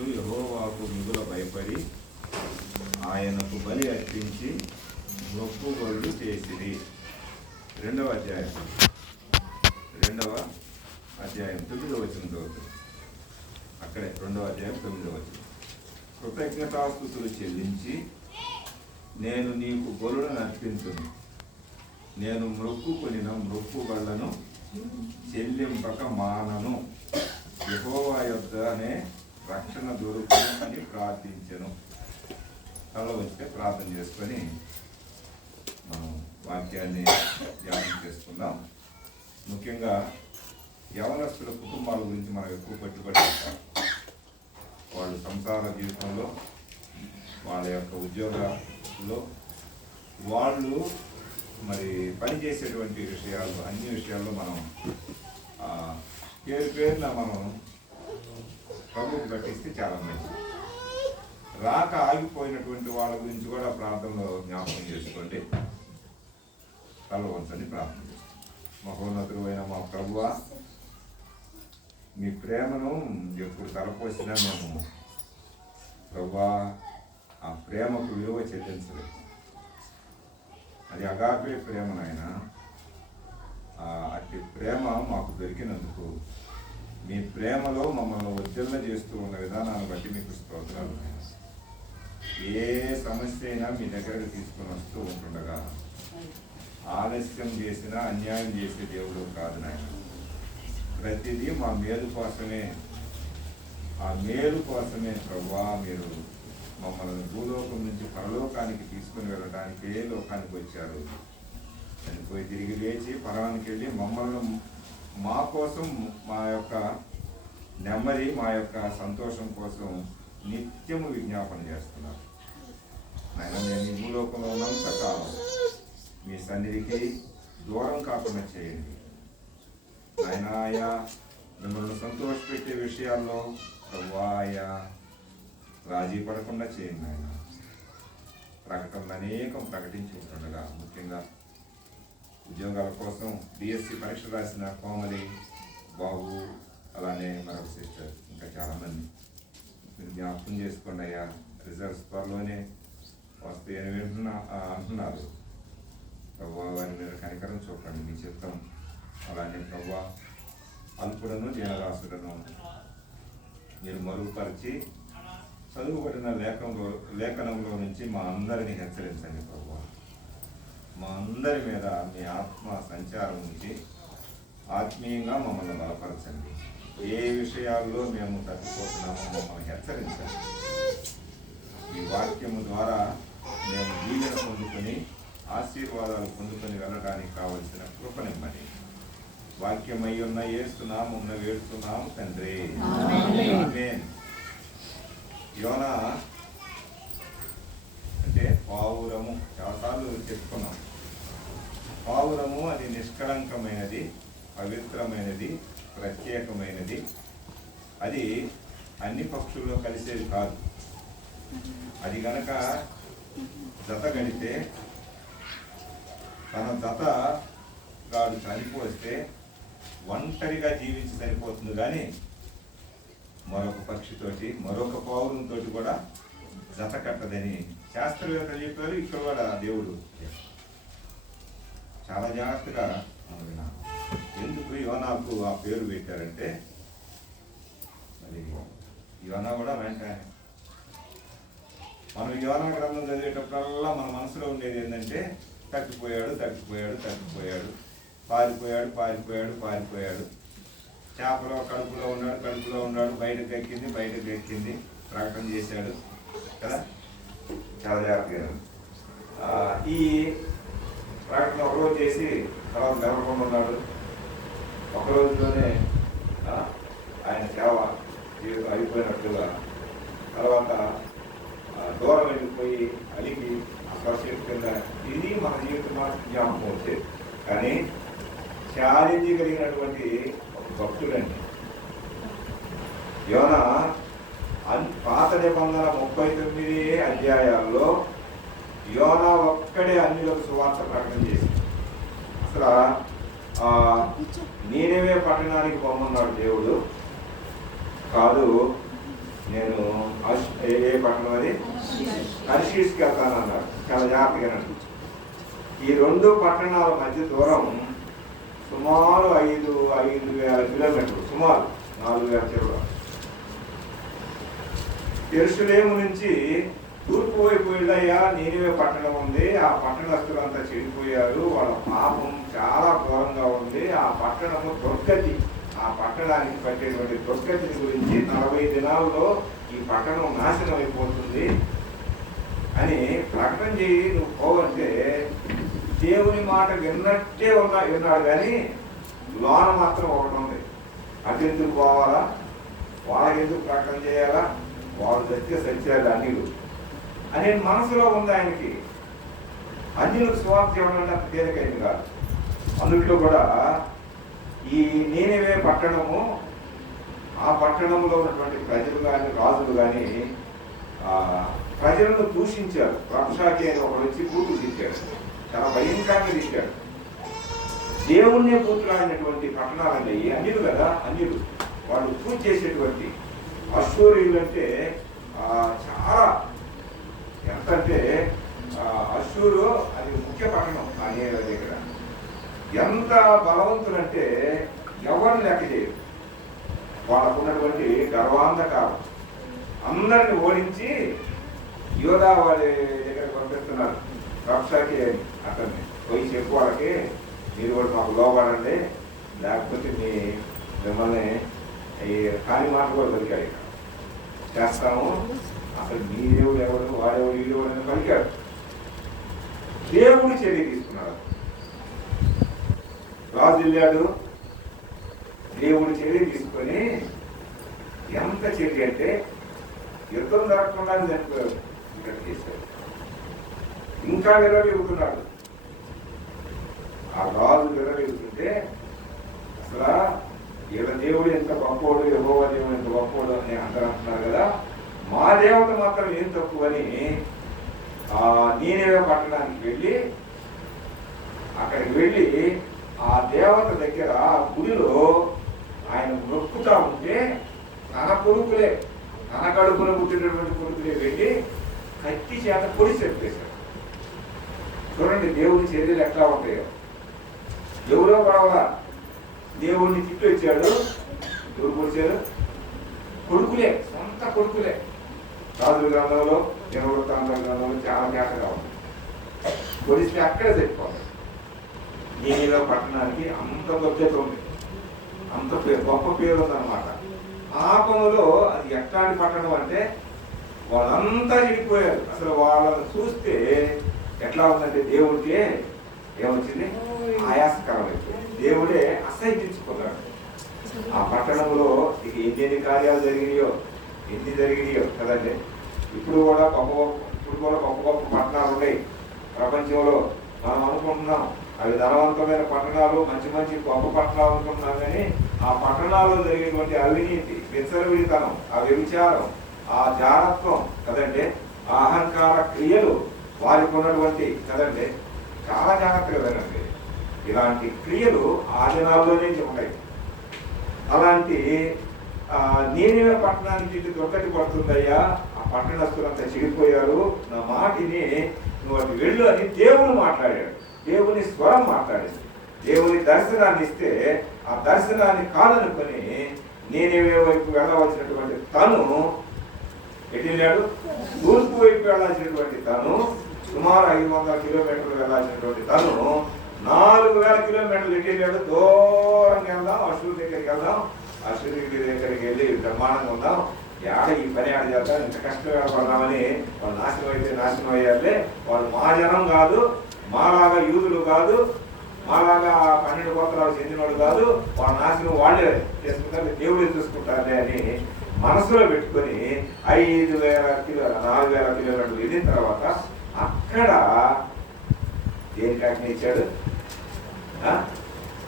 జనులు యెహోవాకు మిగుల భయపడి ఆయనకు బలి అర్పించి మొక్కుబడులు చేసిరి. రెండవ అధ్యాయం 9వ వచనంతో అక్కడే 2వ అధ్యాయం 9వ వచనం. కృతజ్ఞతాస్తుతులు చెల్లించి నేను నీకు బలులను అర్పించును, నేను మొక్కుకొనిన మొక్కుబళ్లను చెల్లింపక మానను, యెహోవా యొద్దనే రక్షణ దొరుకును అని ప్రార్థించెను. కళ్ళ వస్తే ప్రార్థన చేసుకొని మనం వాక్యాన్ని ధ్యానం చేసుకుందాం. ముఖ్యంగా యవనస్తుల కుటుంబాల గురించి మనం ఎక్కువ పెట్టుబడి పెట్టాం. వాళ్ళు సంసార జీవితంలో, వాళ్ళ యొక్క ఉద్యోగాల్లో వాళ్ళు మరి పనిచేసేటువంటి విషయాలు, అన్ని విషయాల్లో మనం పేరున మనం ప్రభువుకు కట్టిస్తే చాలా మంచిది. రాక ఆగిపోయినటువంటి వాళ్ళ గురించి కూడా ప్రార్థనలో జ్ఞాపకం చేసుకోండి. తల వంచండి, ప్రార్థన చేసుకోండి. మహోన్నతుడు అయిన మా ప్రభువా, మీ ప్రేమను ఎప్పుడు తలపోసినా మేము ప్రభువా ఆ ప్రేమకు విలువ చెల్లించలేదు. అది అగాపే ప్రేమ నాయన. అట్టి ప్రేమ మాకు దొరికినందుకు, మీ ప్రేమలో మమ్మల్ని ఉజ్జల చేస్తూ ఉన్న విధానాన్ని బట్టి మీకు స్తోత్రాలు నాయన. ఏ సమస్య అయినా మీ దగ్గరకు తీసుకొని వస్తూ ఉంటుండగా ఆలస్యం చేసినా అన్యాయం చేసే దేవుడు కాదు నాయన. ప్రతిదీ మా మేలు కోసమే, ఆ మేలు కోసమే ప్రభువా మీరు మమ్మల్ని భూలోకం నుంచి పరలోకానికి తీసుకుని వెళ్ళడానికి ఏ లోకానికి వచ్చారు. చనిపోయి తిరిగి లేచి పరవానికి వెళ్ళి మమ్మల్ని మా కోసం, మా యొక్క నెమ్మది, మా యొక్క సంతోషం కోసం నిత్యము విజ్ఞాపన చేస్తున్నారు నాయన. మేము ఈ భూలోకంలో ఉన్నంత కాలం మీ సన్నిధికి దూరం కాకుండా చేయండి నాయన. మిమ్మల్ని సంతోషపెట్టే విషయాల్లో ప్రభువాయా రాజీ పడకుండా చేయండి నాయన. ప్రకటనలు అనేకం ప్రకటించుకుంటుండగా, ముఖ్యంగా ఉద్యోగాల కోసం డిఎస్సి పరీక్ష రాసిన కోమలి బాబు, అలానే మరొక సిస్టర్, ఇంకా చాలామంది మీరు జ్ఞాపకం చేసుకోండి అయ్యా. రిజల్ట్స్ త్వరలోనే వస్తాయని అంటున్నారు. ప్రభు వారి మీద కనికరం చూపండి, మీ చిత్తం. అలానే ప్రభు అల్పులను దీనరాశులను మీరు మరుగుపరిచి చదువుబడిన లేఖనంలో నుంచి మా అందరినీ హెచ్చరించండి ప్రభు. మా అందరి మీద మీ ఆత్మ సంచారం నుంచి ఆత్మీయంగా మమ్మల్ని బలపరచండి. ఏ విషయాల్లో మేము తప్పిపోతున్నామో మమ్మల్ని హెచ్చరించండి. ఈ వాక్యము ద్వారా మేము దీవెన పొందుకొని ఆశీర్వాదాలు పొందుకొని వెళ్ళడానికి కావలసిన కృపనిమ్మని వాక్యమై ఉన్న యేసునామమున ఉన్న వేడుతున్నాము తండ్రి, ఆమేన్. యోనా అంటే పావురము, చాలాసార్లు చెప్పుకున్నాం. పావురము అది నిష్కళంకమైనది, పవిత్రమైనది, ప్రత్యేకమైనది. అది అన్ని పక్షుల్లో కలిసేది కాదు. అది గనక జత గడితే, తన జత గాడు చనిపోస్తే ఒంటరిగా జీవించి చనిపోతుంది. కానీ మరొక పక్షితోటి, మరొక పావురంతో కూడా జత కట్టదని శాస్త్రవేత్తలు చెప్పారు. ఇక్కడ కూడా దేవుడు చాలా జాగ్రత్తగా విన్నాను. ఎందుకు యోనాకు ఆ పేరు పెట్టారంటే, మరి యోనా కూడా వెంటనే మనం యోనా గ్రంథం చదివేటప్పుడల్లా మన మనసులో ఉండేది ఏంటంటే, తప్పిపోయాడు, పారిపోయాడు. చేపలో కడుపులో ఉన్నాడు, బయటకు ఎక్కింది, ప్రకటన చేశాడు కదా. చాలా జాగ్రత్తగా ఈ ప్రకటన ఒకరోజు చేసి తర్వాత నిలబడకుండా ఉన్నాడు. ఒకరోజులోనే ఆయన సేవ అయిపోయినట్టుగా, తర్వాత దూరం వెళ్ళిపోయి అలిగి అసలు కింద. ఇది మన జీవితంలో జ్ఞాపకం వచ్చేది. కానీ ఛాలెంజ్ కలిగినటువంటి ఒక భక్తుడండి యోనా. పాత నిబంధన 39 అధ్యాయాల్లో యోనా ఒక్కడే అన్యులకు సువార్త ప్రకటన చేసింది. అసలు నీనెవే పట్టణానికి పొమ్మన్నాడు దేవుడు. కాదు, నేను తర్షీష్కి వెళ్తానన్నారు. చాలా జాగ్రత్తగా అనిపించింది. ఈ 2 పట్టణాల మధ్య దూరం సుమారు 5,000 కిలోమీటర్లు, సుమారు 4,000 కిలోమీటర్లు. యెరూషలేము నుంచి తూర్పు వైపు వెళ్ళయ్యా నీనివే పట్టణం ఉంది. ఆ పట్టణస్తులంతా చెడిపోయారు. వాళ్ళ పాపం చాలా ఘోరంగా ఉంది. ఆ పట్టణము దుర్గతి, ఆ పట్టణానికి పట్టేటువంటి దుర్గతిని గురించి 40 దినాల్లో ఈ పట్టణం నాశనం అయిపోతుంది అని ప్రకటన చేయి, నువ్వు పోవంటే దేవుని మాట విన్నట్టే విన్నాడు. కానీ లోన మాత్రం ఒకటి ఉంది, అటు ఎందుకు పోవాలా, వాళ్ళకి ఎందుకు ప్రకటన చేయాలా, వాళ్ళు సత్య సత్యాలు అన్నిలు అనే మనసులో ఉంది ఆయనకి. అన్యులకు సువార్త చేయడం అంత తేలికైంది కాదు. అందుట్లో కూడా ఈ నీనివే పట్టణము, ఆ పట్టణంలో ఉన్నటువంటి ప్రజలు కానీ రాజులు కానీ ప్రజలను దూషించారు. రబ్షాకి అని ఒకడు వచ్చి బూతులు తీశాడు, చాలా భయంకరంగా తీశాడు. దేవుణ్ణి బూతులాడినటువంటి పట్టణాలండి అన్యులు కదా. అన్యులు వాళ్ళు పూజ చేసేటువంటి అశ్షూరీయులు అంటే చాలా ఎంతంటే అశ్షూరు అది ముఖ్య పట్టణం. ఆ నీనివే దగ్గర ఎంత బలవంతులంటే ఎవరిని లెక్క చేయరు. వాళ్ళకున్నటువంటి గర్వాంధకారం అందరిని ఓడించి యోధా వారి దగ్గర పంపిస్తున్నారు. రబ్షాకి అని అతన్ని పోయి చెప్పు వాళ్ళకి, మీరు కూడా మాకు లోపడండి, లేకపోతే మిమ్మల్ని ఈ కాని మాట కూడా పలికాడు, ఇక్కడ చేస్తాము, అసలు మీ దేవుడు ఎవరు, వాడెవడు, వీడెవడు అని పలికాడు. దేవుడు చర్య తీసుకున్నాడు. రాజు వెళ్ళాడు, దేవుడు చర్య తీసుకొని ఎంత చర్య అంటే యుద్ధం జరగకుండా చనిపోయాడు. ఇక్కడ చేశాడు. ఇంకా విరవెగుతున్నాడు. ఆ రాజు విరవెగుతుంటే అసలు వీళ్ళ దేవుడు ఎంత గొప్పవాడు, యెహోవా దేవుడు ఎంత గొప్పవాడు అని అందరూ అంటున్నారు కదా, మా దేవత మాత్రం ఏం తక్కువ అని నీనివే పట్టణానికి వెళ్ళి అక్కడికి వెళ్ళి ఆ దేవత దగ్గర గుడిలో ఆయన మొక్కుతా ఉంటే తన కొడుకులే, తన కడుపున పుట్టినటువంటి కొడుకులే వెళ్ళి కత్తి చేత పొడి చెప్పేశారు. చూడండి దేవుని చర్యలు ఎట్లా ఉంటాయో. ఎవరో గొడవలా దేవుడిని తిట్టు వచ్చాడు, ఎవరు పొడిచారు? కొడుకులే, సొంత కొడుకులే. రాజుల గ్రంథంలో, దినవృత్తాంతాల గ్రంథంలో చాలా జాగ్రత్తగా ఉంది. పొడిస్తే అక్కడే చచ్చిపోతాడు. నీనివే పట్టణానికి అంత గొప్పత ఉంది, అంత గొప్ప పేరు ఉందన్నమాట. పాపములో అది ఎట్లాంటి పట్టణం అంటే వాళ్ళంతా చెడిపోయారు. అసలు వాళ్ళని చూస్తే ఎట్లా ఉందంటే దేవుడికి ఏమొచ్చింది, ఆయాసకరమైపోయింది. దేవుడే అసహించుకున్నాడు. ఆ పట్టణంలో ఇక ఎన్ని కార్యాలు జరిగినాయో కదండి. ఇప్పుడు కూడా గొప్ప పట్టణాలు ఉన్నాయి ప్రపంచంలో. మనం అనుకుంటున్నాం అవి ధనవంతమైన పట్టణాలు, మంచి గొప్ప పట్టణాలు అనుకుంటున్నాం. కానీ ఆ పట్టణాల్లో జరిగేటువంటి అవినీతి, విచ్చలవిడితనం, ఆ వ్యభిచారం, ఆ జారత్వం కదండి, ఆ అహంకార క్రియలు వారికి ఉన్నటువంటి కదండి, చాలా జాగ్రత్తగా వినండి. ఇలాంటి క్రియలు ఆ దినాల్లోనే ఉంటాయి. అలాంటి నీనివే పట్టణానికి ఇటు దొక్కటి పడుతుందయ్యా, ఆ పట్టణస్తులంతా చెడిపోయారు, నా మాటిని నువ్వు అటు వెళ్ళు అని దేవుడు మాట్లాడాడు. దేవుని స్వరం మాట్లాడింది. దేవుని దర్శనాన్ని ఇస్తే ఆ దర్శనాన్ని కాదనుకొని నీనివే వైపు వెళ్ళవలసినటువంటి తను ఎటు వెళ్ళాడు? తూర్పు వైపు వెళ్ళాల్సినటువంటి తను, సుమారు 500 కిలోమీటర్లు వెళ్ళాల్సినటువంటి తను 4,000 కిలోమీటర్లు ఎటు వెళ్ళాడు? దూరంగా వెళ్దాం, అశ్షూరు దగ్గరికి వెళ్దాం, అశ్షూరు దగ్గరికి వెళ్ళి బ్రహ్మాండంగా ఉందాం, ఈ పని ఆడ చేద్దాం, ఇంత కష్టంగా పడదామని వాళ్ళు నాశనం అయ్యారులే. వాళ్ళు మా జనం కాదు, మాలాగా యూదులు కాదు, మాలాగా 12 గోత్రాలు చెందినవాడు కాదు, వాళ్ళ నాశనం వాళ్ళే చేసుకుంటారు, దేవుడే చూసుకుంటారులే అని మనసులో పెట్టుకొని 4,000 కిలోమీటర్లు వెళ్ళిన తర్వాత అక్కడ దేనికి ఆజ్ఞయించాడు?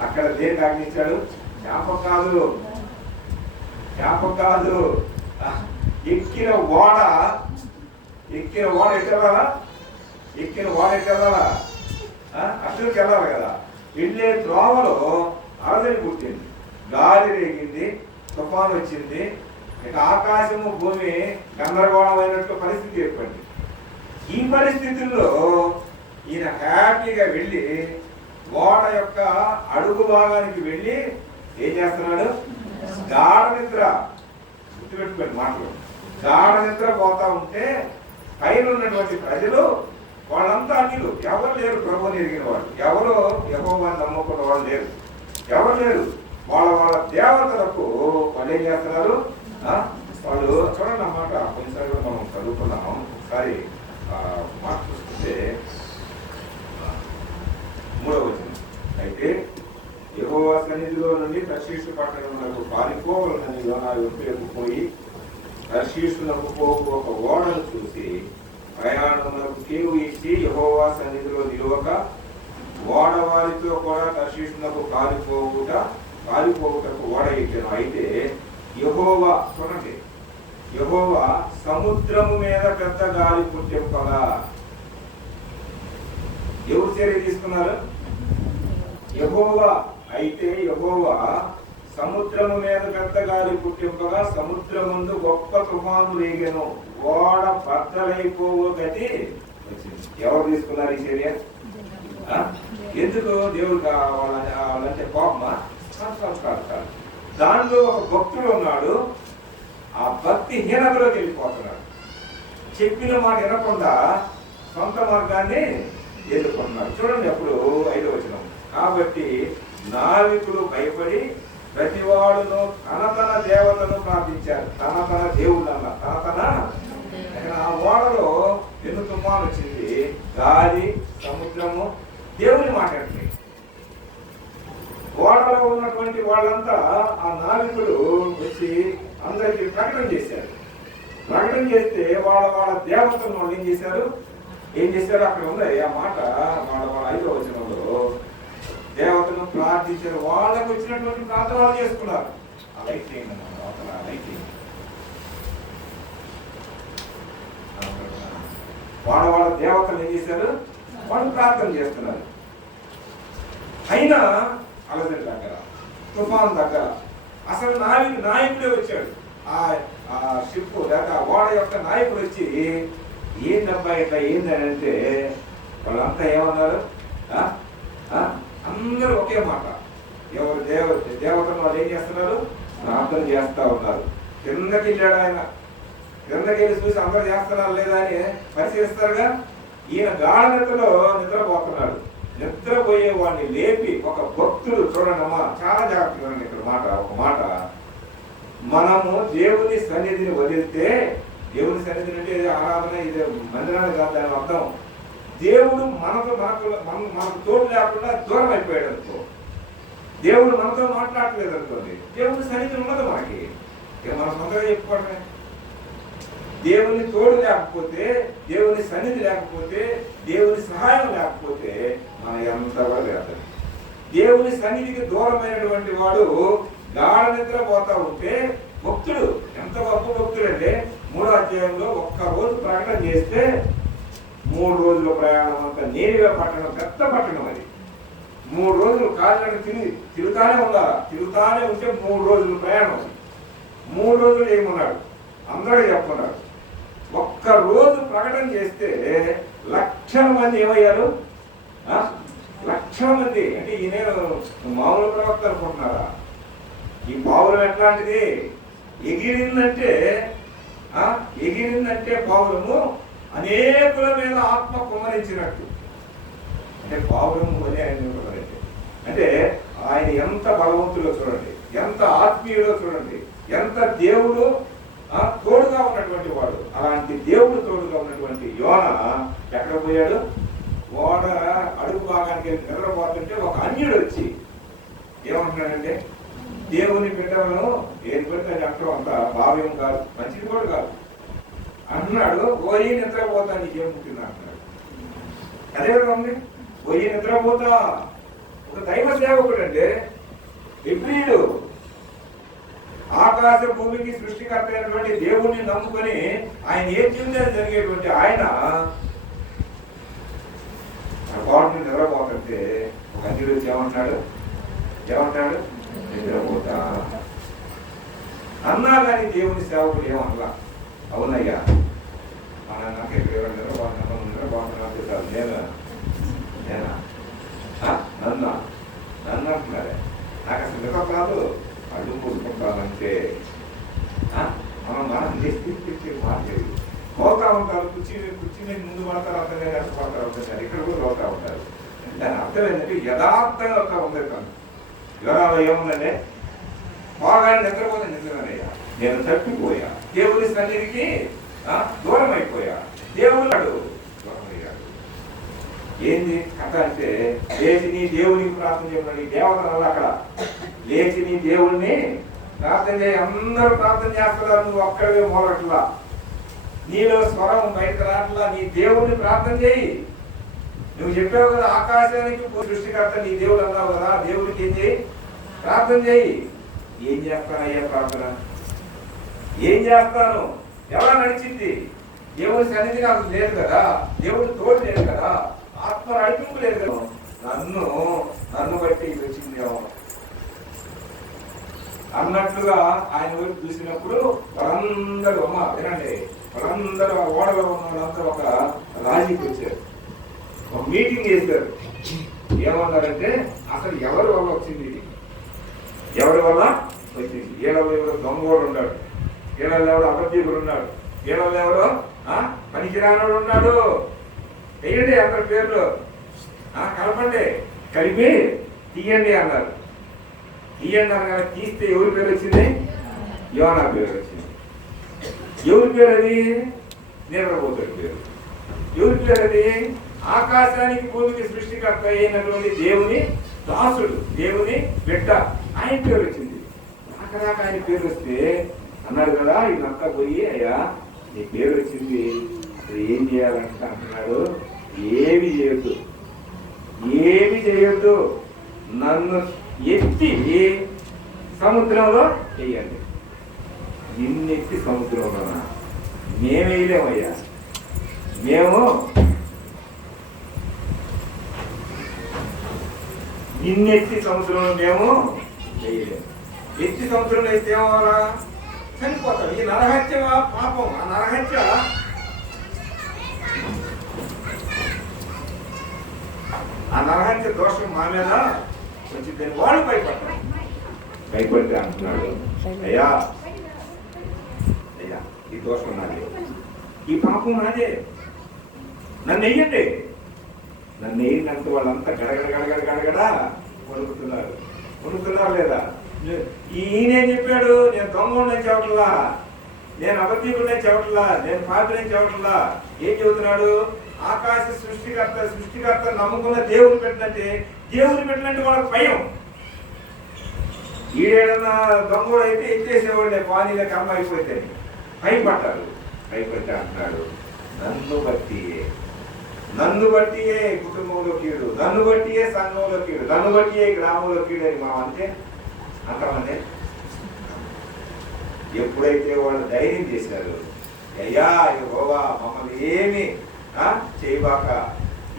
అక్కడ దేనికి ఆజ్ఞయించాడు? జ్ఞాపకం కాదు. ఎక్కిన ఓడ ఎట్టెళ్ళాలా? అసలుకి వెళ్ళాలి కదా. వెళ్ళే త్రోవలో అలజడి పుట్టింది, గాలి రేగింది, తుఫాను వచ్చింది. ఇక ఆకాశము భూమి గందరగోళమైనట్టు పరిస్థితి ఏర్పడింది. ఈ పరిస్థితుల్లో ఈయన హ్యాపీగా వెళ్ళి ఓడ యొక్క అడుగు భాగానికి వెళ్ళి ఏం చేస్తున్నాడు? గాఢ నిద్ర. గుర్తుపెట్టుకోండి మాటలు. గాఢ నిద్ర పోతా ఉంటే పైన ఉన్నటువంటి ప్రజలు వాళ్ళంతా అన్యులు, ఎవరు లేరు ప్రభువుని ఎరిగిన వాళ్ళు, ఎవరు యెహోవాని నమ్ముకున్న వాళ్ళు లేరు, ఎవరు లేరు. వాళ్ళ వాళ్ళ దేవతలకు వాళ్ళు ఏం చేస్తున్నారు? వాళ్ళు చూడండి అన్నమాట. కొన్నిసారి కూడా మనం చదువుకున్నాం. ఒకసారి మాట చూస్తుంటే 3వ వచనం. అయితే యెహోవా సన్నిధిలో నుండి తర్షీషు పట్టణమునకు పారిపోవలనని యోనా వెంపులకు పోయి తర్షీషునకు పోకు ఒక ఓడను చూసి ప్రయాణమునకు కేవు ఇచ్చి యెహోవా సన్నిధిలో నిలువక ఓడ వారితో కూడా తర్షీషునకు పారిపోవుటకు ఓడ ఎక్కాను. అయితే యెహోవా చూడండి, యెహోవా సముద్రము మీద పెద్ద గాలి పుట్టింపగా ఎవరు చర్య తీసుకున్నారు? యెహోవా. అయితే యెహోవా సముద్రము మీద పెద్ద గాలి పుట్టింపగా సముద్రముందు గొప్ప తుఫాను రేగెను, ఓడ బద్దలైపోవు గతి వచ్చింది. ఎవరు తీసుకున్నారు ఈ చర్య? ఎందుకు? దేవుడు వాళ్ళంటే కోపమా? కాదు. దానిలో ఒక భక్తుడు ఉన్నాడు, ఆ భక్తి హీనతలోకి వెళ్ళిపోతున్నాడు. చెప్పిన మాట వినకుండా సొంత మార్గాన్ని ఎదుర్కొన్నాడు. చూడండి అప్పుడు 5వ వచనం. కాబట్టి నావికులు భయపడి ప్రతివాడును తన దేవతను ప్రార్థించారు. తన దేవుళ్ళన్న తన ఆ ఓడలో ఎన్ను తుఫాను వచ్చింది, గాలి, సముద్రము దేవుని మాట్లాడుతుంది. ఓడలో ఉన్నటువంటి వాళ్ళంతా ఆ నావికులు వచ్చి అందరికి ప్రకటన చేశారు. ప్రకటన చేస్తే వాళ్ళ దేవతను వాళ్ళు ఏం చేశారు? అక్కడ ఉంది ఆ మాట. వాళ్ళ 5వ వచనంలో దేవతను ప్రార్థించారు. వాళ్ళకు వచ్చినటువంటి ప్రార్థనలు చేసుకున్నారు. లైక్ చేయండి అన్నమాట. లైక్ చేయండి. వాళ్ళ దేవతలు ఏం చేశారు? వాళ్ళు ప్రార్థన చేస్తున్నారు. అయినా అలజడి దగ్గర, తుఫాన్ దగ్గర అసలు నాయకుడే వచ్చాడు. ఆ షిప్ లేక ఓడ యొక్క నాయకుడు వచ్చి ఏందబ్బా ఇట్లా ఏందని అంటే వాళ్ళంతా ఏమన్నారు? అందరూ ఒకే మాట. ఎవరు దేవతను వాళ్ళు ఏం చేస్తున్నారు? ప్రార్థన చేస్తా ఉన్నారు. కిందకి వెళ్ళాడు ఆయన. కిందకి వెళ్ళి చూసి అందరూ చేస్తున్నారు లేదా అని పరిశీలిస్తారుగా. ఈయన గాఢ నిద్రలో నిద్రపోతున్నాడు. నిద్రపోయే వాడిని లేపి ఒక భక్తుడు, చూడండి అమ్మా చాలా జాగ్రత్తగా ఇక్కడ మాట, ఒక మాట. మనము దేవుని సన్నిధిని వదిలితే, దేవుని సన్నిధిని అంటే ఆరాధన, ఇది మందిరాన్ని కాదు దాని అర్థం. దేవుడు మనకు తోడు లేకుండా దూరం అయిపోయాడు అనుకో, దేవుడు మనతో మాట్లాడలేదు అనుకోండి, దేవుని సన్నిధి ఉండదు మనకి. మన సొంతంగా చెప్పుకోవడమే. దేవుని తోడు లేకపోతే, దేవుని సన్నిధి లేకపోతే, దేవుని సహాయం లేకపోతే మన ఎంత కూడా లేదు. దేవుని సన్నిధికి దూరమైనటువంటి వాడు గాఢ నిద్ర పోతా ఉంటే భక్తుడు ఎంత గొప్ప భక్తుడు అంటే 3వ అధ్యాయంలో ఒక్క రోజు ప్రకటన చేస్తే 3 రోజుల ప్రయాణం అంతా నేరుగా పట్టణం, పెద్ద పట్టణం అది. 3 రోజులు కాళ్ళని తిరుగుతానే ఉండాలి. తిరుగుతానే ఉంటే 3 రోజుల ప్రయాణం. 3 రోజులు ఏమన్నాడు? అందరూ చెప్పుకున్నాడు. ఒక్క రోజు ప్రకటన చేస్తే లక్షల మంది ఏమయ్యారు? లక్షల మంది. అంటే ఈయన మామూలు ప్రవక్త అనుకుంటున్నారా? ఈ పావురం ఎట్లాంటిది? ఎగిరిందంటే పావురము అనేకుల మీద ఆత్మ కుమ్మరించినట్టు. అంటే పావురము అని ఆయన అంటే ఆయన ఎంత బలవంతులో చూడండి, ఎంత ఆత్మీయులో చూడండి, ఎంత దేవుడు తోడుగా ఉన్నటువంటి వాడు. అలాంటి దేవుడు తోడుగా ఉన్నటువంటి యోన ఎక్కడ పోయాడు? ఓడ అడుగు భాగానికి నిద్రపోతుంటే ఒక అన్యుడు వచ్చి ఏమంటున్నాడంటే, దేవుని బిడ్డలను ఏది పెడితే అంటాం, అంత భావ్యం కాదు, మంచిది కూడా కాదు అన్నాడు. పోయి నిద్రపోతా, నీకేం పుట్టిందా అంటున్నాడు. అదే కదా ఉంది, పోయి నిద్రపోతా. ఒక దైవ సేవకుడు అంటే ఎబ్రీయుడు, ఆకాశ భూమికి సృష్టికర్త అయినటువంటి దేవుణ్ణి నమ్ముకొని ఆయన ఏ జీవితాన్ని జరిగేటువంటి ఆయన వాడిని నిద్రపోతుంటే ఒక అన్యుడు వచ్చి ఏమంటాడు? నిద్రపోతా అన్నా కానీ దేవుని సేవకుడు ఏమన్నా? అవునయ్యా, మన నాకు ఎక్కడ నిద్రపోతున్నా పోతా ఉంటారు, కుర్చీ మీద ముందు పడతారు, అర్థం లేదు, ఎంత పడతారు అర్థం కాదు, ఇక్కడ కూడా పోతా ఉంటారు. దాని అర్థం ఏంటంటే యథార్థంగా ఒక ఉంది తను. వివరాలు ఏముందంటే బాగానే నిద్రపోతే నిద్రనయ్యా, నేను తప్పిపోయా, దేవుని సన్నిధికి దూరం అయిపోయా, దేవుడు దూరం అయ్యాడు. ఏంది కథ అంటే, లేచి నీ దేవునికి ప్రార్థన చేయమన్నాడు. ఈ దేవతలు అక్కడ లేచి నీ దేవుణ్ణి ప్రార్థన చేయి. అందరూ ప్రార్థన చేస్తున్నారు, నువ్వు ఒక్కడే మొదట్లా, నీలో స్వరం బయటకు రాట్లా. నీ దేవుణ్ణి ప్రార్థన చేయి. నువ్వు చెప్పావు కదా ఆకాశానికి సృష్టికర్త నీ దేవుడు అన్నావు కదా, దేవుడికి ఏం చేయి? ప్రార్థన చేయి. ఏం చేస్తానయ్యా ప్రార్థన? ఏం చేస్తాను? ఎలా నడిచింది? దేవుడి సన్నిధి నాకు లేదు కదా, దేవుడు తోడు లేదు కదా, ఆత్మ నడిపింపు లేదు కదా, నన్ను బట్టి వచ్చిందేమో అన్నట్లుగా ఆయన వైపు చూసినప్పుడు వాళ్ళందరూ అమ్మ వినండి, వాళ్ళందరూ ఆ ఓడలో ఉన్న వాళ్ళంతా ఒక రాజీకి వచ్చారు, ఒక మీటింగ్ చేశారు. ఏమన్నారంటే అసలు ఎవరి వల్ల వచ్చింది ఇది, ఎవరి వల్ల వచ్చింది? ఏడవలో ఎవరో దొంగోడు ఉన్నాడు, ఏడవలో ఎవరో అబద్ధీకుడు ఉన్నాడు, ఏడవలో ఎవరో పనికిరానోడు ఉన్నాడు. వేయండి అందరి పేర్లు, కలపండి, కలిపి తీయండి అన్నారు. తీయండి అన్నారు. తీస్తే ఎవరి పేరు వచ్చింది? యోనా పేరు వచ్చింది. ఎవరి పేరు అది? నిద్రపోతుడి పేరు. ఎవరి పేరు అది? ఆకాశానికి భూమికి సృష్టికర్త అయినటువంటి దేవుని దాసుడు, దేవుని బిడ్డ, ఆయన పేరు వచ్చింది. అక్కడ ఆయన పేరు వస్తే అన్నాడు కదా, ఇదంతా పోయి అయ్యా నీ పేరు వచ్చింది, ఏం చేయాలంట అంటున్నాడు. ఏమి చేయొద్దు, ఏమి చేయొద్దు, నన్ను ఎత్తి సముద్రంలో వేయండి. నిన్నెత్తి సముద్రంలోనా? మేమేయలేమయ్యా, మేము నిన్నెత్తి సముద్రంలో మేము వేయలేము. ఎత్తి సముద్రంలో వేస్తే ఏమవ్వాలా? చనిపోతాం. ఈ నరహత్య పాపం, ఆ నరహత్య దోషం మా మీద వచ్చిందని వాళ్ళు భయపడతారు. భయపడితే అంటున్నాడు, అయ్యా అయ్యా ఈ దోషం నాదే, ఈ పాపం నాదే, నన్ను వెయ్యండి. నన్ను వేయిందంటూ వాళ్ళంతా గడగడ గడగడ గడగడ వణుకుతున్నారు లేదా? ఈయనేం చెప్పాడు? నేను దొంగని చెప్పట్లా, నేను అబద్ధీకుడినే చెప్పట్లా, నేను పాపినే చెప్పట్లా. ఏం చెబుతున్నాడు? ఆకాశ సృష్టికర్త నమ్ముకున్న దేవుని పెట్టినట్టే, దేవుని పెట్టినట్టు వాళ్ళకి భయం. ఈడేడన్నా దొంగడు అయితే ఎత్తేసేవాళ్ళే, పానీల కర్మ అయిపోతే భయపడ్డారు. భయపడితే అంటున్నాడు, నన్ను బట్టియే కుటుంబంలో కీడు, నన్ను బట్టియే సంఘంలో కీడు, నన్ను బట్టియే గ్రామంలో కీడు అని మా అంతమంది ఎప్పుడైతే వాళ్ళు ధైర్యం చేశారు, అయ్యా యెహోవా మమ్మల్ని ఏమి చేయబాక,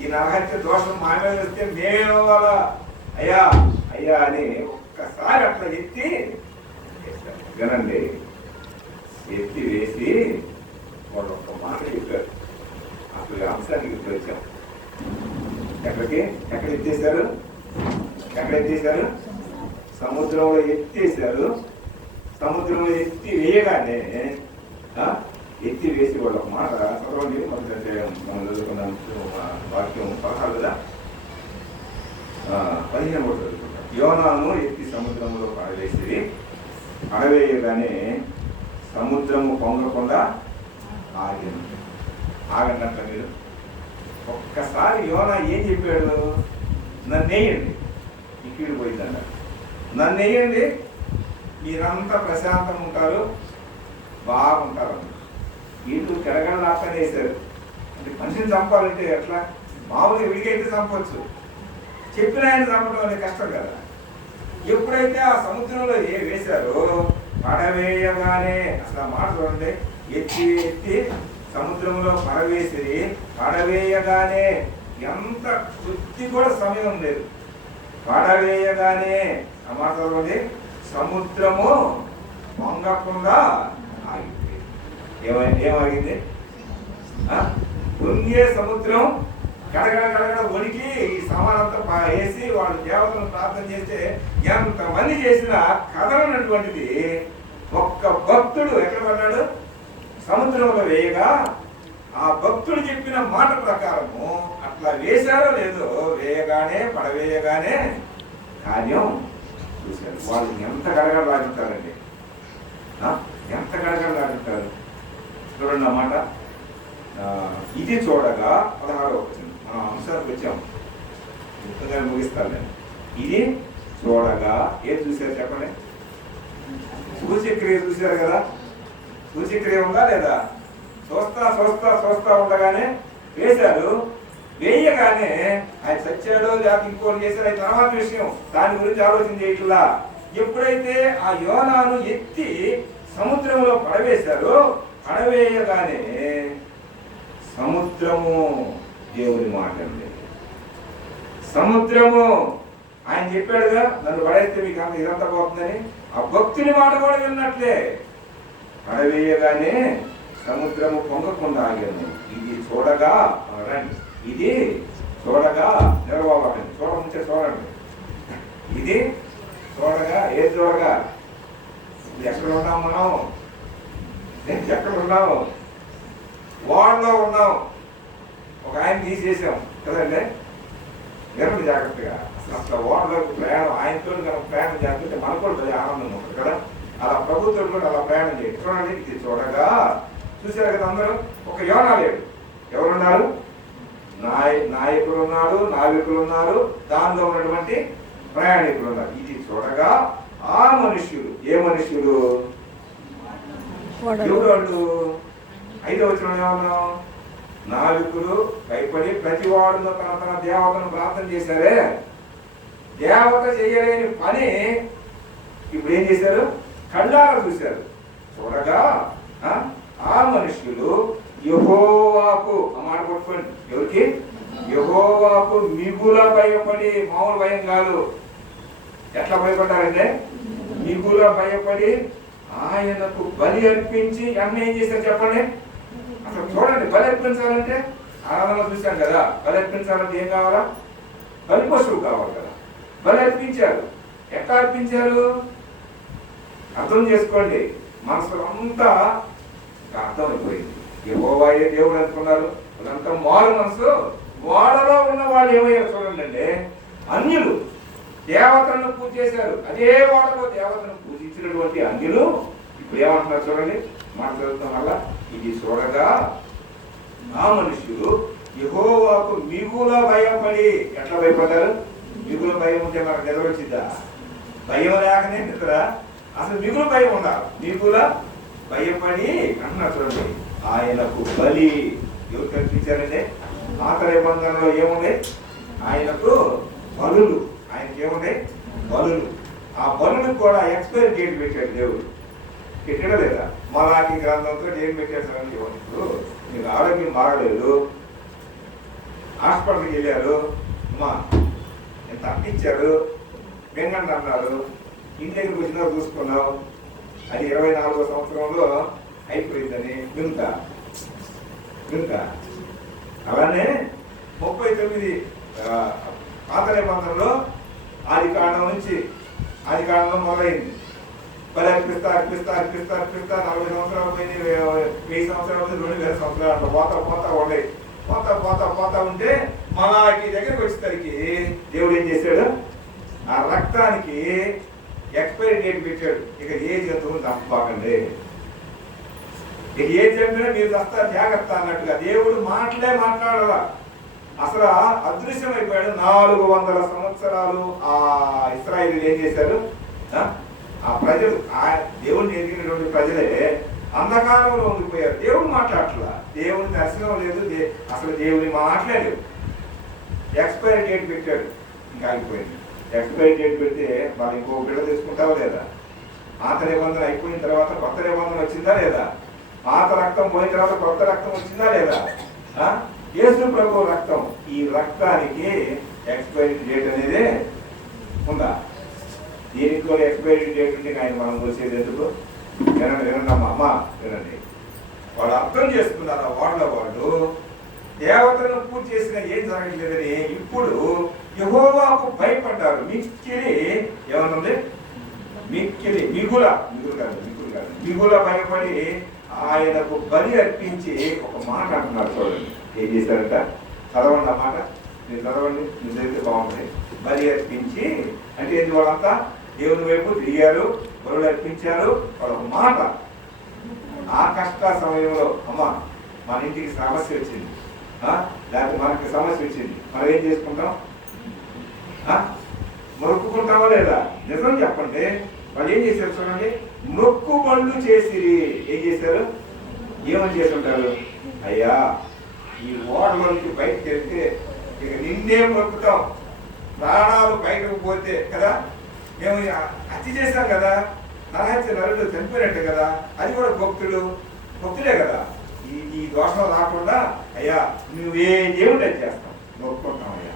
ఈ నరహత్య దోషం మా మీద వస్తే మేమేమవ్వాలా అయ్యా అయ్యా అని ఒక్కసారి అట్లా ఎత్తి వినండి, ఎత్తి వేసి వాళ్ళు ఒక్క మాట చెప్పారు. అసలు అంశానికి ఇప్పుడు వచ్చాం. ఎక్కడ ఎత్తేసారు? సముద్రంలో ఎత్తేసారు. సముద్రంలో ఎత్తి వేయగానే ఎత్తి వేసి వాళ్ళు ఒక మాట చదవండి. మనం చదువుకున్న వాక్యం 16 కదా, 15 కూడా చదువుకుంటాం. యోనాను ఎత్తి సముద్రంలో పడవేసి పడవేయగానే సముద్రము పొంగకుండా ఆగంట. మీరు ఒక్కసారి యోనా ఏం చెప్పాడు? నన్ను వేయండి, ఈ కీడు పోయిందన్న, నన్ను వేయండి, మీరంతా ప్రశాంతంగా ఉంటారు, బాగుంటారు. వీళ్ళు తెలంగాణ రాష్ట్రాన్ని వేశారు. అంటే మనిషిని చంపాలంటే ఎట్లా? మామూలుగా విడిగైతే చంపవచ్చు, చెప్పిన ఆయన చంపడం అనేది కష్టం కదా. ఎప్పుడైతే ఆ సముద్రంలో వేశారో పడవేయగానే, అసలు ఆ మాట చూడండి, ఎత్తి సముద్రంలో పడవేయగానే ఎంత కొద్ది కూడా సమయం లేదు. పడవేయగానే ఆ మాట చూడండి, సముద్రము పొంగకుండా ఆగింది. ఏమాగింది? పొంగే సముద్రం గడగడ వణికి ఈ సమానంతా వేసి వాళ్ళు దేవతలను ప్రార్థన చేస్తే ఎంతమంది చేసినా కదలనటువంటిది ఒక్క భక్తుడు ఎక్కడ పడ్డాడు? సముద్రంలో వేయగా ఆ భక్తుడు చెప్పిన మాట ప్రకారము అట్లా వేశారో లేదో పడవేయగానే కార్యం చూశారు. వాళ్ళు ఎంత గడగడలాడుతారండి, ఎంత గడగడలాడుతారు. చూడండి అన్నమాట. ఇది చూడగా 16వ వచనం, మనం అంశానికి వచ్చాము, ఇంతగా ముగిస్తాను నేను. ఇది చూడగా ఏం చూశారు చెప్పండి? సూచక్రియ చూశారు కదా. సూచక్రియ ఉందా లేదా? చూస్తా ఉండగానే వేశారు. వేయగానే ఆయన చచ్చాడో లేకపోతే ఇంకోటి చేశారు, అది తర్వాత విషయం, దాని గురించి ఆలోచన చేయట్లా. ఎప్పుడైతే ఆ యోనాను ఎత్తి సముద్రంలో పడవేశారో, పడవేయగానే సముద్రము దేవుని మాట అండి. సముద్రము ఆయన చెప్పాడుగా, నన్ను పడేస్తే మీకు అంత ఇదంతా పోతుందని. ఆ భక్తుని మాట కూడా విన్నట్లే పడవేయగానే సముద్రము పొంగకుండా ఆగాను. ఇది చూడగా రండి, ఇది చూడగా నిలవకండి, చూడముంచే చూడండి. ఇది చూడగా ఏది చూడగా? ఎక్కడ ఉన్నాం మనం? ఎక్కడ ఉన్నాము? వాడలో ఉన్నాం. ఒక ఆయన తీసేసాం కదండి. వినండి జాగ్రత్తగా. అసలు వాడలో ప్రయాణం ఆయనతో కనుక ప్రయాణం చేస్తుంటే మనకు కూడా ఆనందం ఉంటుంది కదా. అలా ప్రభుత్వం కూడా అలా ప్రయాణం చేయండి. చూడండి, ఇది చూడగా చూశారు కదా అందరూ. ఒక యోనా లేడు. ఎవరున్నారు? నాయకులు ఉన్నారు, నావికులు ఉన్నారు, దానిలో ఉన్నటువంటి ప్రయాణికులు ఉన్నారు. ఇది చూడగా ఆ మనుష్యులు, ఏ మనుష్యులు? ఎవరు వాళ్ళు? 5వ వచనం ఏమన్నాం? నావికులు భయపడి ప్రతి వాడును తన దేవతను ప్రార్థన చేశారే. దేవత చేయలేని పని ఇప్పుడు ఏం చేశారు? కళ్ళారా చూశారు. చూడగా ఆ మనుష్యులు యెహోవాకు, ఆ మాట పట్టుకోండి, ఎవరికి? యెహోవాకు మిగుల భయపడి, మామూలు భయం కాదు. ఎట్లా భయపడ్డారంటే మిగుల భయపడి ఆయనకు బలి అర్పించి అన్న ఏం చేశారు చెప్పండి? అసలు చూడండి, బలి అర్పించాలంటే ఆరాధనలో చూశాం కదా, బలి అర్పించాలంటే ఏం కావాలా? బలి పశువు కావాలి కదా. బలి అర్పించారు. ఎట్లా అర్పించారు? అర్థం చేసుకోండి. మనసులో అంతా అర్థమైపోయింది. యెహోవాయే దేవుడు అనుకున్నారు. అదంతా మారు మనసు. వాడలో ఉన్న వాళ్ళు ఏమయ్యారు చూడండి అండి. అన్యులు దేవతలను పూజ చేశారు. అదే వాడలో దేవతను పూజించినటువంటి అన్యులు ఇప్పుడు ఏమంటున్నారు చూడండి. మాట్లాడుతాం వల్ల ఇది చూడగా ఆ మనుషులు యెహోవాకు మిగుల భయపడి. ఎట్లా భయపడ్డారు? మిగుల భయం ఉంటే మనకు నిద్ర వచ్చిద్దా? భయం లేకనే నిద్ర. అసలు మిగులు భయం ఉండాలి. మిగుల భయపడి అంటున్నారు చూడండి. ఆయనకు బలి ఎవరు కల్పించారంటే పాత నిబంధనలో ఏముండే? ఆయనకు బలులు. ఆయనకి ఏముండే? బలులు. ఆ బలులు కూడా ఎక్స్పైరీ డేట్ పెట్టాడు దేవుడు. పెట్టాడా లేదా? మలాకి గ్రంథంతో ఏం పెట్టాడు? ఇప్పుడు మీకు ఆరోగ్యం బాగలేదు, హాస్పిటల్కి వెళ్ళారు, అమ్మా ఎంత అప్పించారు, బెంగండి అన్నారు, ఇంటి దగ్గరికి వచ్చినా చూసుకున్నావు, అది 24వ సంవత్సరంలో అయిపోయిందని వినుక. అలానే 39 పాత నిబంధనలో ఆది కాండంలో మొదలైంది. బలి అర్పిస్తా 40 సంవత్సరాలు పోయింది, 1000 సంవత్సరాలు పోయింది, 2000 సంవత్సరాలు పోతా ఉంటే మలాకి దగ్గరికి వచ్చేసరికి దేవుడు ఏం చేశాడు? ఆ రక్తానికి ఎక్స్పైరీ డేట్ పెట్టాడు. ఇక ఏ జంతువులు చంపకండి, ఇక ఏ చంపినా మీరు చస్తారు జాగ్రత్త అన్నట్టుగా దేవుడు మాట్లాడాల. అసలు అదృశ్యమైపోయాడు. 400 సంవత్సరాలు ఆ ఇశ్రాయేలీయులు ఏం చేశారు? ఆ ప్రజలు, ఆ దేవుడిని ఎదిగినటువంటి ప్రజలే అంధకారంలో ఉండిపోయారు. దేవుడు మాట్లాడట్లా, దేవుని దర్శనం లేదు, అసలు దేవుని మాట్లాడలేదు. ఎక్స్పైరీ డేట్ పెట్టాడు, ఇంకా ఆగిపోయింది. ఎక్స్పైరీ డేట్ పెడితే వాళ్ళు ఇంకో బిడ్డ తీసుకుంటావా లేదా? పాత నిబంధన అయిపోయిన తర్వాత కొత్త నిబంధన వచ్చిందా లేదా? పాత రక్తం పోయిన తర్వాత కొత్త రక్తం వచ్చిందా లేదా? యేసు ప్రభు రక్తం, ఈ రక్తానికి ఎక్స్పైరీ డేట్ అనేది ఉందా? దీనికి కూడా ఎక్స్పైరీ డేట్ ఉంటే ఆయన మనం వచ్చేది ఎందుకు? వినండమ్మా, అమ్మ వినండి. వాళ్ళు అర్థం చేసుకున్నారు. వాళ్ళు దేవతలను పూజ చేసిన ఏం జరగలేదని ఇప్పుడు యెహోవాకు భయపడ్డారు. మిక్కిలి ఏమనుంది? మిగుల భయపడి ఆయనకు బలి అర్పించి ఒక మాట అంటున్నారు. చూడండి ఏం చేశారంట, చదవండి ఆ మాట, మీరు చదవండి, మీరు చదివితే బాగుంటుంది. బలి అర్పించి అంటే ఏంటి, వాళ్ళంతా దేవుని వైపు తిరిగారు, బలులు అర్పించారు. వాళ్ళొక మాట, ఆ కష్ట సమయంలో అమ్మ మన ఇంటికి సమస్య వచ్చింది, లేకపోతే మనకి సమస్య వచ్చింది, మనం ఏం చేసుకుంటాం, మొక్కుకుంటామా లేదా? నిజం చెప్పండి. వాళ్ళు ఏం చేశారు చూడండి, మొక్కుబళ్ళు చేసిరి. ఏం చేశారు, ఏమని చేసి ఉంటారు, అయ్యా ఈ ఓడలోంచి బయటకు వెళ్తే ఇక నిన్నే మొక్కుతాం, ప్రాణాలు బయటకు పోతే కదా, మేము హత్య చేశాం కదా, నరహత్య నరులు చనిపోయినట్టే కదా, అది కూడా భక్తులే కదా, ఈ దోషం రాకుండా అయ్యా నువ్వేమిటి అది చేస్తాం, మొక్కుకుంటాం. అయ్యా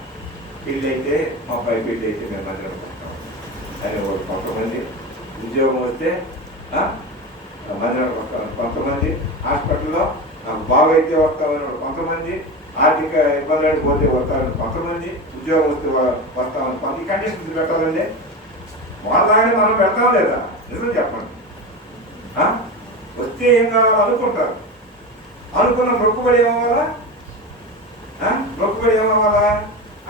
పెళ్ళి అయితే మా అబ్బాయి పెళ్ళి అయితే మేము మధ్యలో వస్తాం అని కొంతమంది, ఉద్యోగం వస్తే మధ్యలో వస్తాం కొంతమంది, హాస్పిటల్లో బాగైతే వస్తామని కొంతమంది, ఆర్థిక ఇబ్బందులు పోతే వస్తామని కొంతమంది, ఉద్యోగం వస్తే వస్తామని కొంత కండిషన్స్ పెట్టాలండి. వాళ్ళని మనం పెడతాం లేదా? నిజం చెప్పండి. వస్తే ఏం కావాలో అనుకుంటారు, అనుకున్న మొక్కుబడి ఏమవ్వాలా, మొక్కుబడి ఏమవ్వాలా,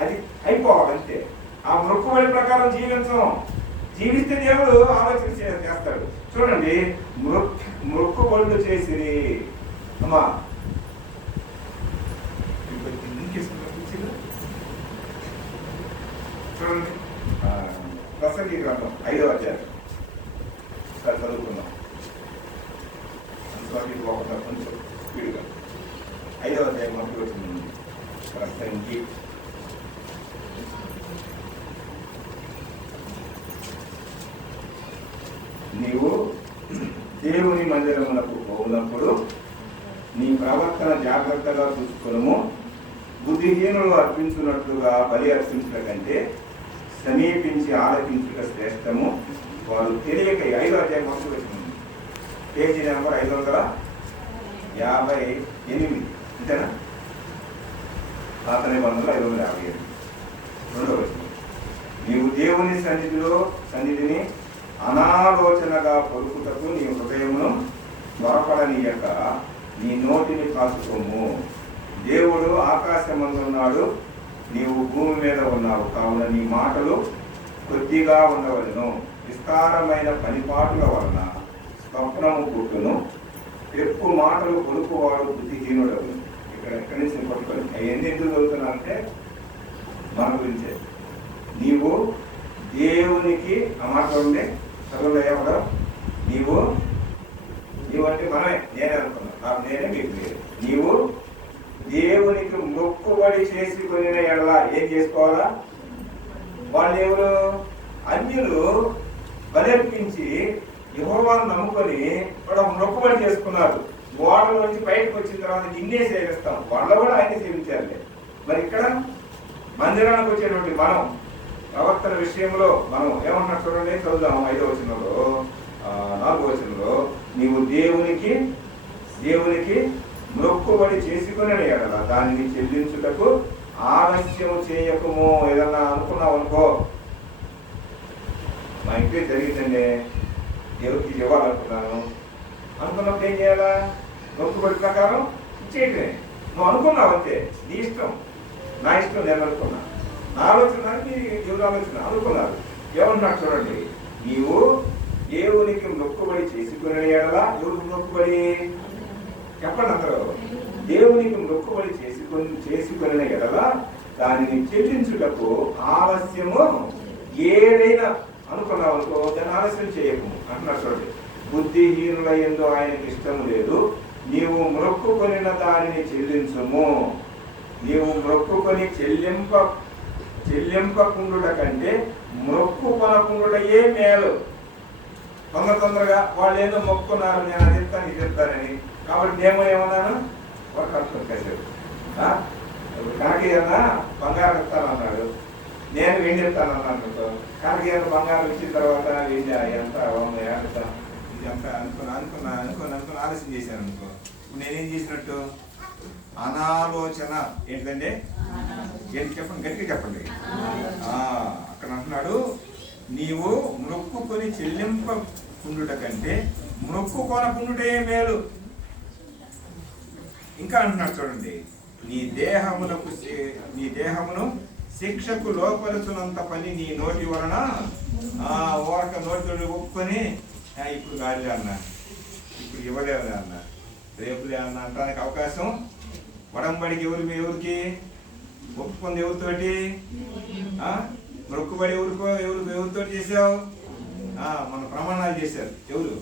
అది అయిపోవాలంటే ఆ మొక్కుబడి ప్రకారం జీవిస్తే దేవుడు ఆలోచన చేస్తాడు. చూడండి, మొక్కుబడులు చేసిరి. అమ్మా చూడండి, ప్రసంగి గ్రంథం 5వ అధ్యాయం చదువుకుందాం. కొంచెం స్పీడ్గా 5వ అధ్యాయం మొదటి వచ్చింది. ప్రసంగి నీవు దేవుని మందిరమునకు పోవునప్పుడు నీ ప్రవర్తన జాగ్రత్తగా చూసుకునము. బుద్ధిహీనులు అర్పించున్నట్లుగా బలి అర్పించట కంటే సమీపించి ఆలపించుట శ్రేష్టము. వారు తెలియక 5వ అధ్యాయం మొదటి వచ్చింది, పేజీ నెంబర్ 558. అంతేనా? పాత నిబంధనలు 557. 2వ వచనం, నీవు దేవుని సన్నిధిని అనాలోచనగా పలుకుటకు నీ హృదయమును త్వరపడనీయక నీ నోటిని కాసుకోము. దేవుడు ఆకాశమందున్నాడు, నీవు భూమి మీద ఉన్నావు, కావున నీ మాటలు కొద్దిగా ఉండవలను. విస్తారమైన పనిపాటుల వలన స్వప్నము పుట్టును, ఎక్కువ మాటలు కొలుకువాడు బుద్ధిహీనుడవు. ఇక్కడ ఎక్కడి నుంచి పట్టుకొని అవన్నీ ఎందుకు చదువుతున్నానంటే మన గురించే. నీవు దేవునికి ఆ మాట ఉండే చదువులో ఏమన్నా నీవు అంటే మనమే, నేనే అనుకున్నా, నేనే మీకు లేదు. నీవు దేవునికి మొక్కుబడి చేసుకుని ఎడలా ఏం చేసుకోవాలా? వాళ్ళు ఎవరు? అన్యులు బలర్పించి యెహోవాను నమ్ముకొని వాడు మొక్కుబడి చేసుకున్నారు. ఓడల నుంచి బయటకు వచ్చిన తర్వాత నిన్నే సేవిస్తాం, వాళ్ళ కూడా ఆయన్ని సేవించాలి. మరి ఇక్కడ మందిరానికి వచ్చేటువంటి మనం ప్రవర్తన విషయంలో మనం ఏమన్నా చూడండి, చదువుదాం 5వ వచనంలో 4వ వచనంలో, నీవు దేవునికి మొక్కుబడి చేసుకుని ఎడల దానిని చెల్లించుటకు ఆలస్యం చేయకము. ఏదన్నా అనుకున్నావు అనుకో, మా ఇంట్లో జరిగిందండి, దేవుడికి ఇవ్వాలనుకున్నాను, అనుకున్నప్పుడు ఏం చేయాలా? మొక్కుబడి ప్రకారం ఇచ్చేయటమే. నువ్వు అనుకున్నావు అంతే, నీ ఇష్టం, నా ఇష్టం, నేను అనుకున్నా, నా ఆలోచన దేవుడు ఆలోచన అనుకున్నారు. ఏమన్నాడు చూడండి, నీవు దేవునికి మొక్కుబడి చేసుకునే ఎడలా, ఎవరికి మొక్కుబడి చెప్పండి అందరూ, దేవునికి మొక్కుబడి చేసుకునే ఎడలా దానిని చెల్లించుటకు ఆలస్యము ఏదైనా అనుకున్నావు అనుకో, దాన్ని ఆలస్యం చేయకు అంటున్నారు. చూడండి, బుద్ధిహీనుల యందు ఆయనకి ఇష్టం లేదు, నీవు మొక్కుకొనిన దానిని చెల్లించుము. నీవు మొక్కుకొని చెల్లింపకుండుట కంటే మొక్కుకొనకుండుటయే మేలు. తొందరగా వాళ్ళు ఏదో మొక్కున్నారు, నేను అది ఇస్తాను ఇది ఇస్తానని, కాబట్టి నేను ఏమన్నాను, ఒక కష్టం చేశాడు. కనకయ్యన్న బంగారం ఇస్తానన్నాడు, నేను వెండి ఇస్తానన్నాను. కనకయ్యన్న బంగారం ఇచ్చిన తర్వాత వెండి ఎంత ఇదంతా అనుకుని ఆలస్యం చేశాను అనుకో. ఇప్పుడు నేనేం చేసినట్టు? అనాలోచన. ఏంటంటే ఏంటి చెప్పండి, గట్టిగా చెప్పండి. అక్కడ అంటున్నాడు, నీవు మొక్కుకొని చెల్లింపకుండుట కంటే మొక్కుకొనకుండుటే మేలు. ఇంకా అంటున్నాడు చూడండి, నీ దేహమును శిక్షకు లోపరుచునంత పని నీ నోటి వలన ఓరక నోటి ఒప్పుకొని ఇప్పుడు కాదులే అన్న, ఇప్పుడు ఇవ్వలేదు అన్న, రేపులే అన్న అంటానికి అవకాశం. వడంబడికి ఎవరికి ఒప్పుకుంది? ఎవరితోటి? మొక్కుబడి ఎవరితో చేసావు? మన ప్రమాణాలు చేశారు. ఎవరు?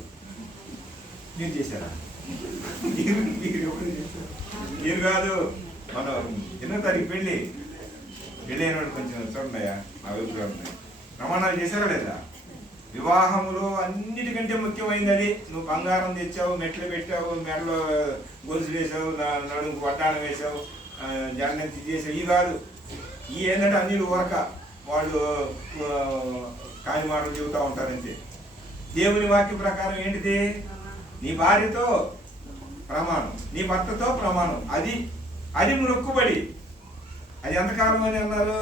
మీరు చేశారా? మీరు ఎవరు చేశారు? మీరు కాదు. మన 8వ తారీఖు పెళ్ళి అయిన కొంచెం చూడండియా, నా అభిప్రాయం ఉన్నాయి. ప్రమాణాలు చేశారా లేదా? వివాహములో అన్నిటికంటే ముఖ్యమైనది అది. నువ్వు బంగారం తెచ్చావు, మెట్లు పెట్టావు, మెడలో గొలుసు వేసావు, నడుముకు వడ్డాణం వేసావు, జండంతి చేసావు. ఇవి కాదు. ఈ ఏంటంటే అన్ని ఊరక వాళ్ళు కాని మాటలు చెబుతూ ఉంటారంతే. దేవుని వాక్యం ప్రకారం ఏంటిది? నీ భార్యతో ప్రమాణం, నీ భర్తతో ప్రమాణం. అది మొక్కుబడి. అది ఎంతకాలం అని అన్నారు?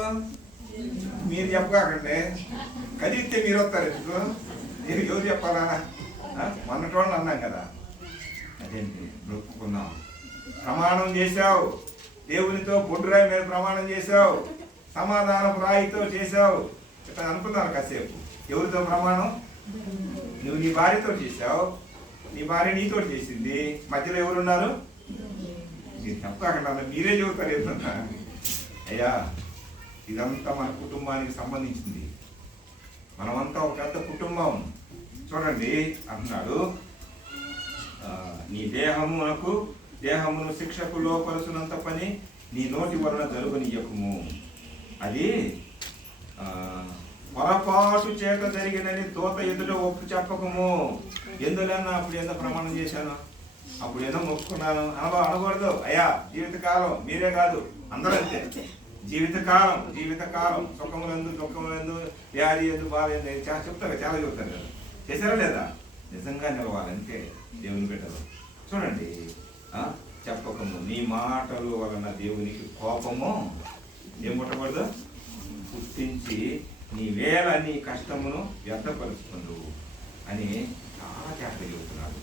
మీరు చెప్పకండి, కదిలితే మీరు వస్తారు. ఎందుకు? మీరు ఎవరు చెప్పాలా? మొన్నటోళ్ళని అన్నాం కదా. అదేంటి? మొక్కుకున్నాం, ప్రమాణం చేశావు, దేవునితో బొడ్డురాయి మీద ప్రమాణం చేశావు, సమాధానపు రాయితో చేశావు. ఇట్లా అనుకున్నాను కాసేపు. ఎవరితో ప్రమాణం? నువ్వు నీ భార్యతో చేశావు, నీ భార్య నీతో చేసింది. మధ్యలో ఎవరున్నారు? మీరు చెప్పకుండా మీరే చెబుతారు. ఏంటన్నా అయ్యా, ఇదంతా మన కుటుంబానికి సంబంధించింది. మనమంతా ఒక పెద్ద కుటుంబం. చూడండి అంటున్నాడు, నీ దేహమును శిక్షకు లోపరుచునంత పని నీ నోటి వలన జరుగునియకుము. అది పొరపాటు చేత జరిగినని దూత ఎదుట ఒప్పు చెప్పకము. ఎందులన్నా అప్పుడు ఏదో ప్రమాణం చేశాను, అప్పుడు ఏదో మొక్కుకున్నాను అనకూడదు. అయ్యా, జీవితకాలం మీరే కాదు, అందరూ అంతే. జీవితకాలం సుఖములందు దుఃఖములందు వ్యాధి ఎందు బాధ చెప్తారు, చాలా చెప్తారు కదా. చేశారా లేదా? నిజంగా నిలవాలంటే దేవుని బిడ్డలు చూడండి, చెప్పకము. నీ మాటలు వలన దేవునికి కోపము ఏం పుట్టకూడదు పుట్టించి నీ కష్టమును వ్యర్థపరుచుకుందు అని చాలా జాగ్రత్త చెబుతున్నాడు.